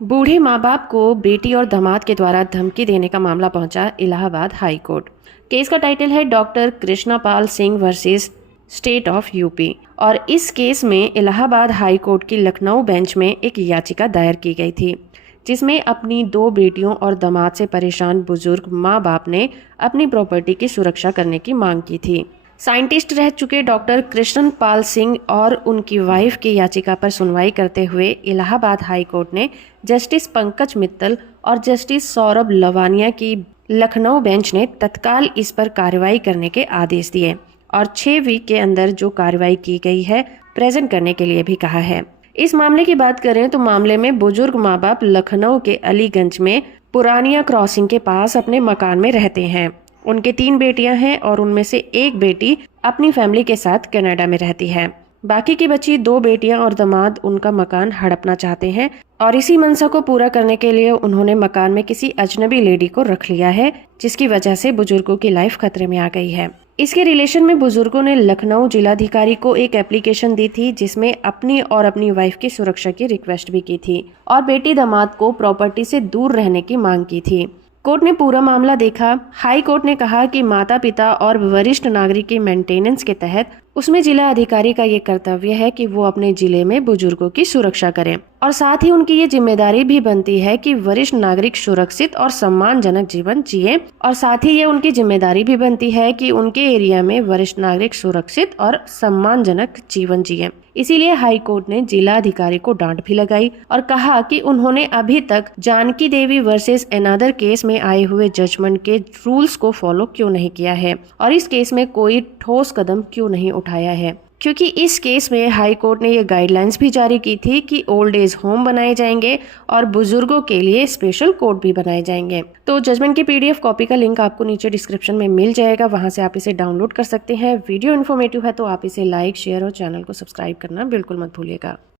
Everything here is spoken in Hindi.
बूढ़े माँ बाप को बेटी और दामाद के द्वारा धमकी देने का मामला पहुंचा इलाहाबाद हाई कोर्ट। केस का टाइटल है doctor Krishnapal Singh versus state of UP और इस केस में इलाहाबाद हाई कोर्ट की लखनऊ बेंच में एक याचिका दायर की गई थी, जिसमें अपनी 2 बेटियों और दामाद से परेशान बुजुर्ग माँ बाप ने अपनी प्रॉपर्टी की सुरक्षा करने की मांग की थी। साइंटिस्ट रह चुके डॉक्टर कृष्णपाल सिंह और उनकी वाइफ की याचिका पर सुनवाई करते हुए इलाहाबाद हाई कोर्ट ने जस्टिस पंकज मित्तल और जस्टिस सौरभ लवानिया की लखनऊ बेंच ने तत्काल इस पर कार्रवाई करने के आदेश दिए और 6 वीक के अंदर जो कार्रवाई की गई है प्रेजेंट करने के लिए भी कहा है। इस मामले की बात करें तो मामले में बुजुर्ग माँ बाप लखनऊ के अलीगंज में पुरानिया क्रॉसिंग के पास अपने मकान में रहते हैं। उनके 3 बेटियां हैं और उनमें से एक बेटी अपनी फैमिली के साथ कनाडा में रहती है। बाकी की बची 2 बेटियां और दामाद उनका मकान हड़पना चाहते हैं और इसी मंशा को पूरा करने के लिए उन्होंने मकान में किसी अजनबी लेडी को रख लिया है, जिसकी वजह से बुजुर्गों की लाइफ खतरे में आ गई है। इसके रिलेशन में बुजुर्गों ने लखनऊ जिलाधिकारी को एक एप्लीकेशन दी थी, जिसमें अपनी और अपनी वाइफ की सुरक्षा की रिक्वेस्ट भी की थी और बेटी दामाद को प्रॉपर्टी से दूर रहने की मांग की थी। कोर्ट ने पूरा मामला देखा। हाई कोर्ट ने कहा कि माता पिता और वरिष्ठ नागरिक की मेंटेनेंस के तहत उसमें जिला अधिकारी का ये कर्तव्य है कि वो अपने जिले में बुजुर्गों की सुरक्षा करें और साथ ही उनकी ये जिम्मेदारी भी बनती है कि वरिष्ठ नागरिक सुरक्षित और सम्मानजनक जीवन जिए और साथ ही ये उनकी जिम्मेदारी भी बनती है कि उनके एरिया में वरिष्ठ नागरिक सुरक्षित और सम्मानजनक जीवन जिए। इसीलिए हाई कोर्ट ने जिला अधिकारी को डांट भी लगाई और कहा कि उन्होंने अभी तक जानकी देवी वर्सेस अनदर केस में आए हुए जजमेंट के रूल्स को फॉलो क्यों नहीं किया है और इस केस में कोई ठोस कदम क्यों नहीं उठाया है, क्योंकि इस केस में हाई कोर्ट ने ये गाइडलाइंस भी जारी की थी कि ओल्ड एज होम बनाए जाएंगे और बुजुर्गों के लिए स्पेशल कोर्ट भी बनाए जाएंगे। तो जजमेंट की PDF कॉपी का लिंक आपको नीचे डिस्क्रिप्शन में मिल जाएगा, वहां से आप इसे डाउनलोड कर सकते हैं। वीडियो इन्फॉर्मेटिव है तो आप इसे लाइक, शेयर और चैनल को सब्सक्राइब करना बिल्कुल मत भूलिएगा।